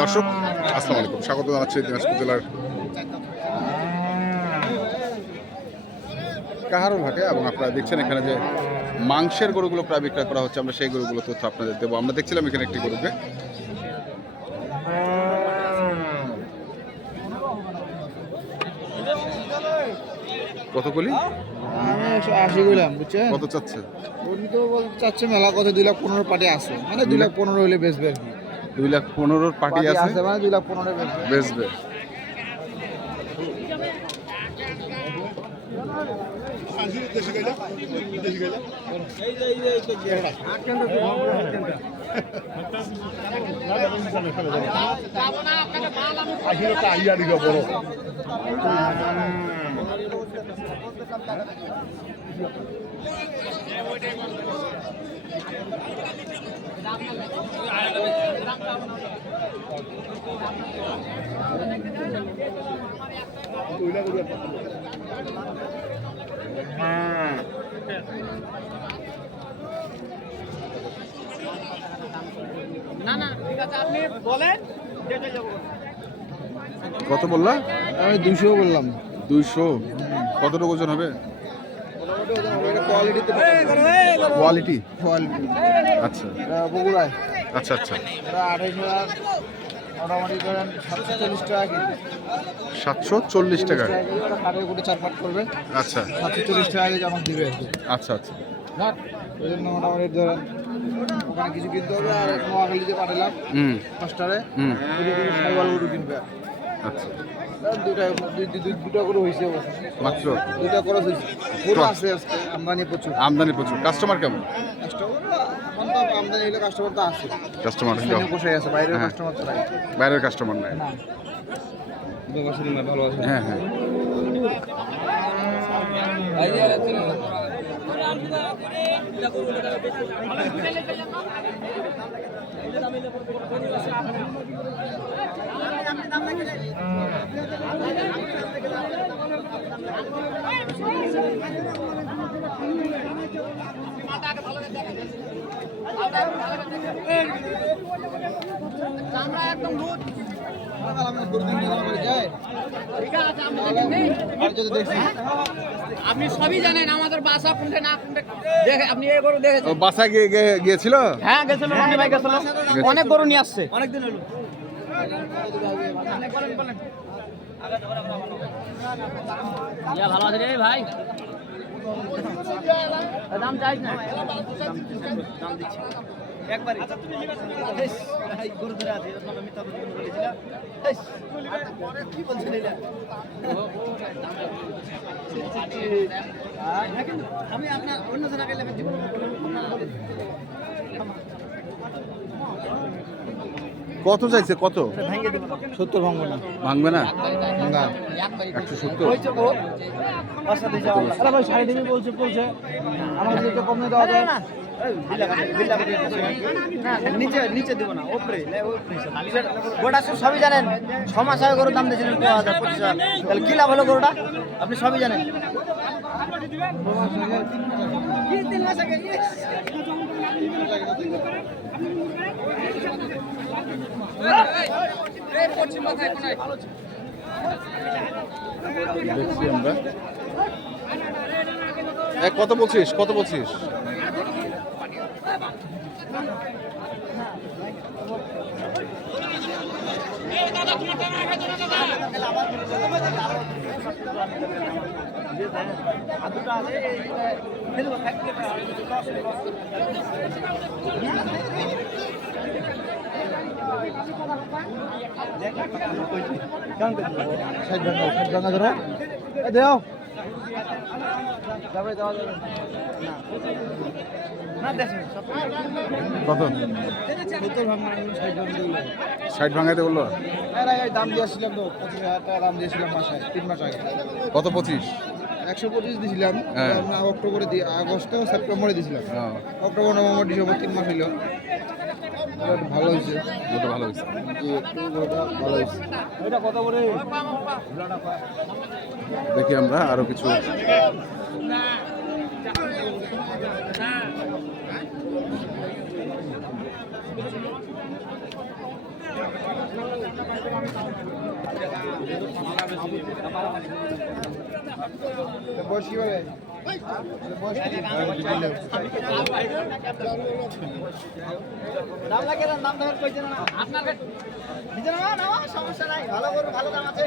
দর্শক, আসসালামু আলাইকুম। স্বাগত জানাচ্ছি দিনাজপুর জেলার কাহারুল হাটে এবং আপনারা দেখছেন এখানে যে মাংসের গরুগুলো প্রায় বিক্রয় করা হচ্ছে, আমরা সেই গরুগুলো তথ্য আপনাদের দেবো। আমরা দেখছিলাম এখানে একটি গরুকে। কত কলি? আমি একশো আশি করলাম বুঝছেন? কত চাচ্ছে? উনি তো বলতে চাচ্ছে মেলা কত দুই লাখ পনেরো পার্টি আছে। মানে দুই লাখ পনেরো হইলে বেচবে আর কি। দুই লাখ পনেরোর পার্টি পার্টি আছে? আছে মানে দুই লাখ পনেরো বেচবে। কত বললা? আমি দুশো বললাম। দুইশো? কতটুকু ওজন হবে? কোয়ালিটিতে কোয়ালিটি কোয়ালিটি আচ্ছা। বগুড়ায়। আচ্ছা আচ্ছা। সাতশো চল্লিশ টাকা করবে আচ্ছা সাতশো চল্লিশ টাকা কেজি আমাকে দিবে। আচ্ছা আচ্ছা। ওই জন্য মোটামুটি ধরেন ওখানে কিছু কিনতে হবে আর নোয়াখালীতে পাঠালাম। হুম। ফার্স্টারে কিনবে। আচ্ছা। দুটা দুই- দুই- দুই- দুটা করে হয়েছে। মাত্র? দুটা খরচ হয়েছে। গরু আছে আজকে আমদানি প্রচুর। আমদানি প্রচুর। কাস্টমার কেমন? কাস্টমার আমদানি হলে কাস্টমার তো আছে। কাস্টমার বসে আছে বাইরের হ্যাঁ। কাস্টমার তো নাই। বাইরের কাস্টমার নাই। ভালো আছে। হ্যাঁ হ্যাঁ। আপনি সবই জানেন আমাদের বাসা কোনটা না কোনটা। দেখে আপনি এই গরু দেখেছেন? গিয়ে- গিয়েছিল? হ্যাঁ গেছিল রনি ভাই গেছিল। অনেক গরু নিয়ে আসছে। অনেকদিন হলো। ভালো আছে রে ভাই। দাম চাইছ না? দাম দিচ্ছি একবারই গরু ধরে আছে মিথ্যা বলেছিলাম কি বলছেন এটা? আমি আপনার অন্য লেখা দিব কত চাইছে? কত? সত্তর ভাঙবো না। ভাঙবে না? একশো সত্তর? আরে ভাই সাড়ে বলছে বলছে। আমার দেওয়া যায়। না নিচে নিচে দিব না উপরে গোটা সবই জানেন। ছ মাস আগে গরুর দাম দিয়েছিলেন দু হাজার পঁচিশ হাজার। তাহলে কি লাভ হলো গরুটা? আপনি সবই জানেন। দেখছি আমরা এ, কত বলছিস? কত বলছিস? ষাট ভাঙা ষাট দেও কত ভাঙাইতে বলল? দাম দিয়েছিলাম তো পঁচিশ হাজার টাকা দাম দিয়েছিলাম মাসে তিন মাস আগে কত পঁচিশ? একশো পঁচিশ দিয়েছিলাম অক্টোবরে দিয়ে আগস্টে সেপ্টেম্বরে দিয়েছিলাম অক্টোবর নভেম্বর ডিসেম্বর তিন মাস হইল। ভালো হয়েছে। ভালো এটা কত বলে দেখি আমরা আরও কিছু। বসি সমস্যা নাই ভালো করুন ভালো দাম আছে।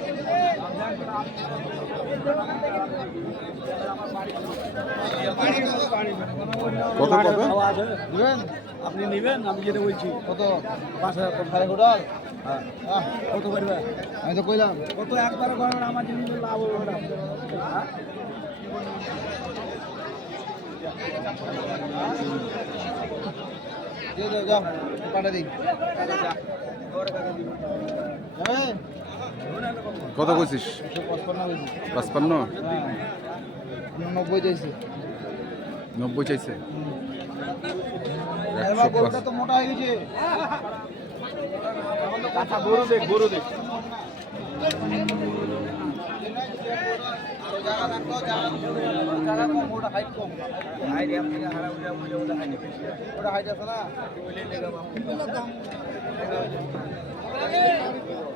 কত কত? দিবেন আপনি নেবেন? আমি যেটা বলছি। কত? পাঁচ হাজার সাড়ে কোটাল হ্যাঁ। কত করবে আমি তো কইলাম। কত? একবার করেন আমার জিনিস লাভ হবে দাও, যাও পাঠা দিই। যাবে কত কইছিস? পাঁচপান্ন? নব্বই চাইছে। নব্বই চাইছে? এবার একশো গরুটা পাঁচ তো মোটা হয়ে গেছে। আচ্ছা গরু দেখ গরু দেখ। ওটা হাইট আছে না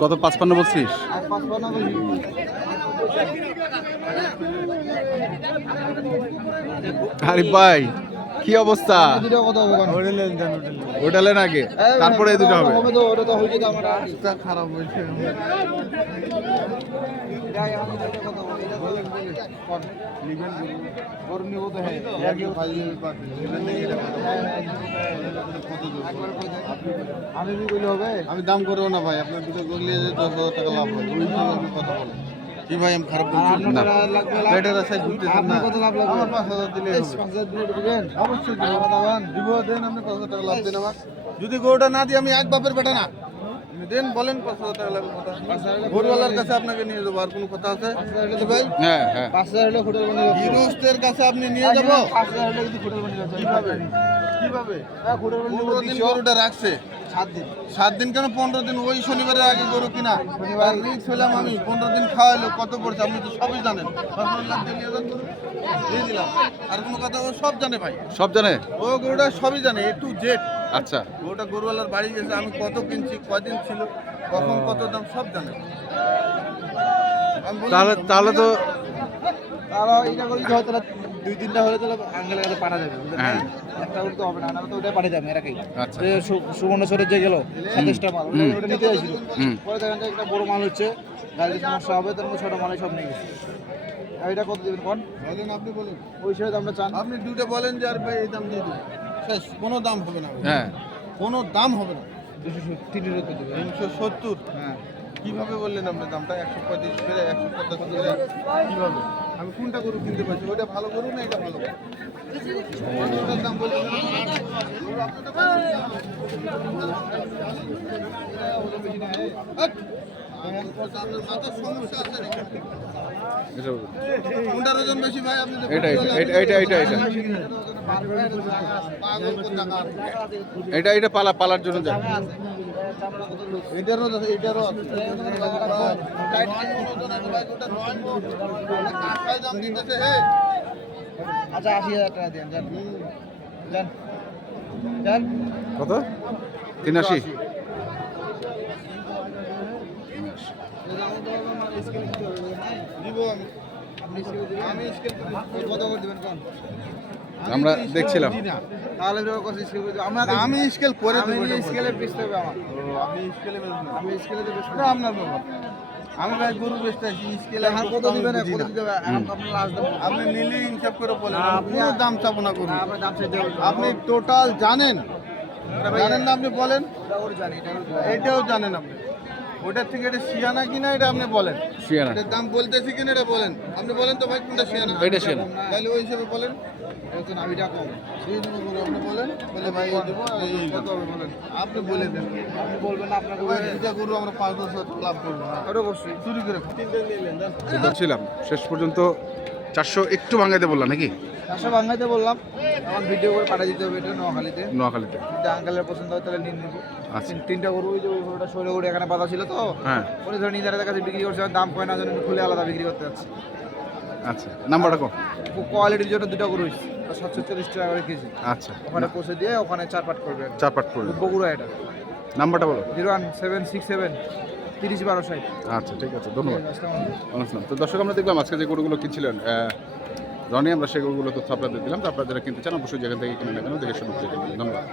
কত পাঁচপান্ন বলছিস। আরে ভাই কি অবস্থা? হবে আগে এই তারপরে দুটো হবে। হবে আমি হবে? হবে দাম করব না ভাই, আপনার দুটো করলে দশ হাজার টাকা লাভ ওই কথা বলেন কি ভাই আমি খারাপ বলছি। না। পেটের আশায় ঘুরতেছেন না। কত লাভ লাগবে? আমার পাঁচ হাজার দিলে পাঁচ হাজার দিলে দিবেন? অবশ্যই দিব দাবান দিব দেন আপনি পাঁচ হাজার টাকা লাভ দেন আমার। যদি গরুটা না দিই আমি এক বাপের বেটা না। দেন বলেন পাঁচ হাজার টাকা লাগবে কথা। গরুওয়ালার কাছে আপনাকে নিয়ে যাব আর কোনো কথা আছে? ভাই। হ্যাঁ হ্যাঁ। পাঁচ হাজার হলে হোটেল বানিয়ে যাব গৃহস্থের কাছে আপনি নিয়ে যাব? পাঁচ হাজার হলে কিন্তু হোটেল বানিয়ে যাব কীভাবে? কীভাবে? হ্যাঁ গরুটা রাখছে। সাত দিন। সাত দিন কেন? পনেরো দিন। ওই শনিবারের আগে গরু কিনা? শনিবার ছিলাম আমি। পনেরো দিন খাওয়াইলো কত পড়ছে আপনি তো সবই জানেন। দিয়ে দিলাম। আর কোনো কথা ও সব জানে ভাই। সব জানে? ও গরুটা সবই জানে এ টু জেড আচ্ছা। গরুটা গরুওয়ালার বাড়ি গেছে আমি কত কিনছি কদিন ছিল কখন কত দাম সব জানে। তাহলে তো, তাহলে তো তাহলে এটা করে হয় তাহলে দুই তিনটা হলে তাহলে আঙ্গেলের কাছে পাঠা যাবে হ্যাঁ। একটা করে তো হবে না না তো ওটাই পাঠিয়ে যাবে এরাকেই আচ্ছা। যে সু- সুবর্ণেশ্বরে যে গেল সাতাশটা মাল ওটা- নিতে আসছিল পরে দেখেন যে একটা বড় মাল হচ্ছে গাড়িতে সমস্যা হবে তার মধ্যে ছোট মালে সব নিয়ে গেছে। আর এটা কত দেবেন কোন? বলেন আপনি বলেন। ওই হিসেবে দামটা চান? আপনি দুটো বলেন যে আর ভাই এই দাম দিয়ে দিন। শেষ কোনো দাম হবে না হ্যাঁ। কোনো দাম হবে না। দুশো সত্তর তিনশো সত্তর হ্যাঁ। কীভাবে বললেন আপনি দামটা? একশো পঁয়ত্রিশ করে একশো পঞ্চাশ কীভাবে? আমি কোনটা গরু কিনতে পারছি ওইটা ভালো গরু না এটা ভালো? ওটার! এটা এটা এটা এটা এটা এটা এটা। পাগল কোথাকার। এটা এটা পালা পালার জন্য যায় এটারও এটারও। আচ্ছা আশি হাজার টাকা দেন যান। কত? তিনাশি দিব আমি। আমি স্কেল করে দিই। কত করে দেবেন কোন আমরা দেখছিলাম। আমি স্কেল করে আমি স্কেলে হবে আমার। স্কেলে আমি স্কেলে আপনার ব্যাপার। আমি ভাই গরু বেচতে আসি স্কেলে কত দিবেন দিতে আপনি নিলে হিসাব করে বলেন। না, আপনি- দাম চাবো না করুন আপনি টোটাল জানেন। জানেন না আপনি বলেন। এটাও জানেন আপনি। ওটার থেকে এটা শিয়ানা কিনা এটা আপনি বলেন। শিয়ানা এটার দাম বলতেছি কিনা এটা বলেন। আপনি বলেন তো ভাই কোনটা শিয়ানা এটা শিয়ানা। তাহলে ওই হিসেবে বলেন। এখন আমি কম সেই জন্য বলে আপনি বলেন। বলে ভাই দেবো কত হবে বলেন। আপনি বলে দেন। আপনি বলবেন না আপনাকে ভাই দুটা গরু আমরা পাঁচ দশ লাভ করব। ওটা অবশ্যই। চুরি করে তিনটে নিলেন দেন। বলছিলাম শেষ পর্যন্ত চারশো একটু ভাঙাইতে বললাম নাকি? চারশো বাংলাতে বললাম। আমার ভিডিও করে পাঠিয়ে দিতে হবে এটা নোয়াখালীতে। নোয়াখালীতে। যদি আঙ্কালের পছন্দ হয় তাহলে নিয়ে নিবো। আচ্ছা। তিন- তিনটা গরু ওই যে ওই শৈল গরু এখানে পাতা ছিল তো হ্যাঁ। উনি ধরে নিজের কাছে বিক্রি করছে দাম কয় না জন্য খুলে আলাদা বিক্রি করতে যাচ্ছে। আচ্ছা নাম্বারটা কো। কোয়ালিটির জন্য দুটো গরু হয়েছে সাতশো চল্লিশ টাকা করে কেজি। আচ্ছা ওখানে পৌঁছে দিয়ে ওখানে চার পাট করবে। চার পাট করবে। বগুড়া এটা। নাম্বারটা বলো। Zero one seven six seven. তিরিশ বারো ষাট। আচ্ছা ঠিক আছে ধন্যবাদ। আসসালামু তো দর্শক আমরা দেখলাম আজকে যে গরুগুলো কিনছিলেন রনি আমরা সেই গরুগুলো তথ্য আপনাদের দিলাম। তো আপনারা যারা কিনতে চান অবশ্যই যেখান থেকে কিনে নেবেন দেখে শুনে ধন্যবাদ।